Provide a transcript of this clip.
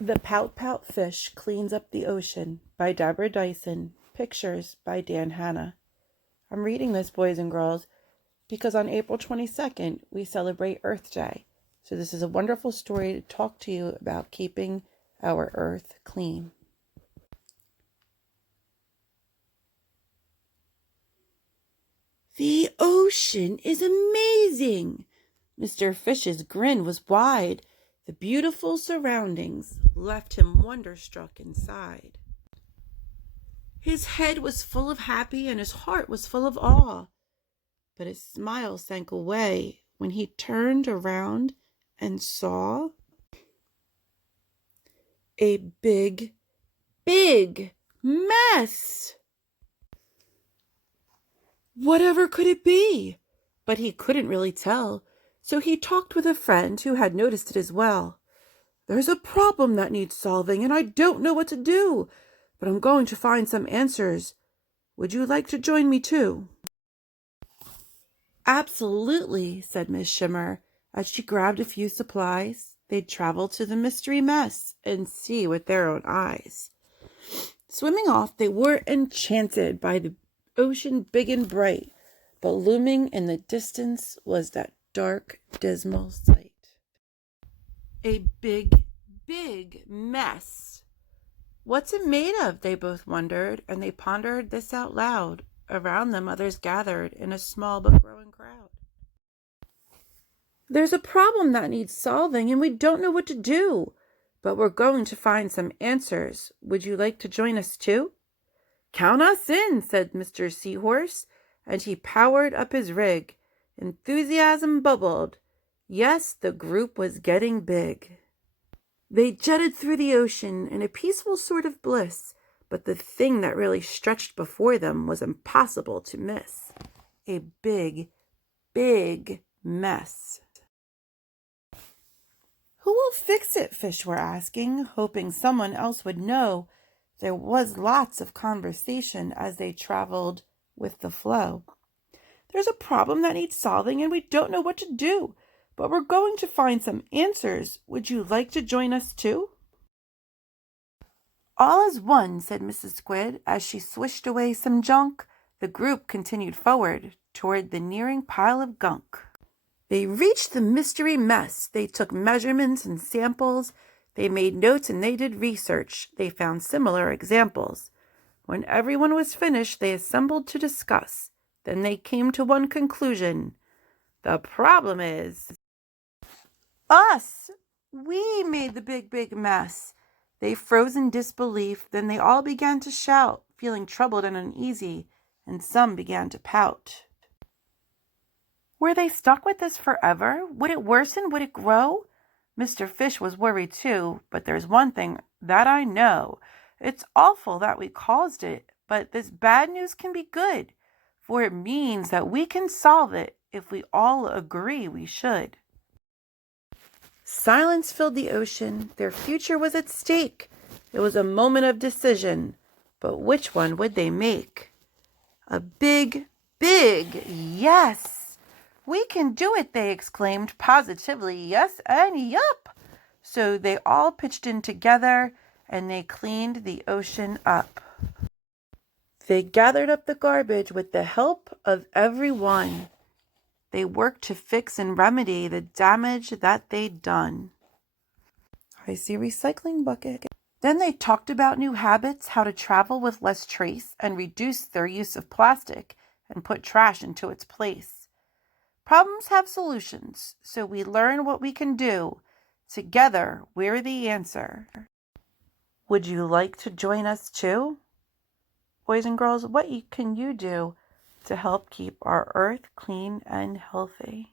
The Pout Fish Cleans Up the Ocean by Deborah Dyson. Pictures by Dan Hanna. I'm reading this, boys and girls, because on April 22nd, we celebrate Earth Day. So this is a wonderful story to talk to you about keeping our earth clean. The ocean is amazing! Mr. Fish's grin was wide. The beautiful surroundings left him wonderstruck inside. His head was full of happy and his heart was full of awe. But his smile sank away when he turned around and saw a big, big mess. Whatever could it be? But he couldn't really tell, so he talked with a friend who had noticed it as well. There's a problem that needs solving, and I don't know what to do, but I'm going to find some answers. Would you like to join me too? Absolutely, said Miss Shimmer, as she grabbed a few supplies. They'd travel to the mystery mess and see with their own eyes. Swimming off, they were enchanted by the ocean big and bright, but looming in the distance was that dark, dismal sight. A big, big mess. What's it made of? They both wondered, and they pondered this out loud. Around them, others gathered in a small but growing crowd. There's a problem that needs solving, and we don't know what to do, but we're going to find some answers. Would you like to join us too? Count us in, said Mr. Seahorse, and he powered up his rig. Enthusiasm bubbled. Yes, the group was getting big. They jetted through the ocean in a peaceful sort of bliss, but the thing that really stretched before them was impossible to miss. A big, big mess. Who will fix it? Fish were asking, hoping someone else would know. There was lots of conversation as they traveled with the flow. There's a problem that needs solving and we don't know what to do, but we're going to find some answers. Would you like to join us too? All as one, said Mrs. Squid, as she swished away some junk. The group continued forward toward the nearing pile of gunk. They reached the mystery mess. They took measurements and samples. They made notes and they did research. They found similar examples. When everyone was finished, they assembled to discuss. Then they came to one conclusion. The problem is us. We made the big, big mess. They froze in disbelief. Then they all began to shout, feeling troubled and uneasy, and some began to pout. Were they stuck with this forever? Would it worsen? Would it grow? Mr. Fish was worried too, but there's one thing that I know. It's awful that we caused it, but this bad news can be good, for it means that we can solve it if we all agree we should. Silence filled the ocean. Their future was at stake. It was a moment of decision, but which one would they make? A big, big yes! We can do it, they exclaimed positively, yes and yup. So they all pitched in together and they cleaned the ocean up. They gathered up the garbage with the help of everyone. They worked to fix and remedy the damage that they'd done. I see a recycling bucket. Then they talked about new habits, how to travel with less trace and reduce their use of plastic and put trash into its place. Problems have solutions, so we learn what we can do. Together, we're the answer. Would you like to join us too? Boys and girls, what can you do to help keep our earth clean and healthy?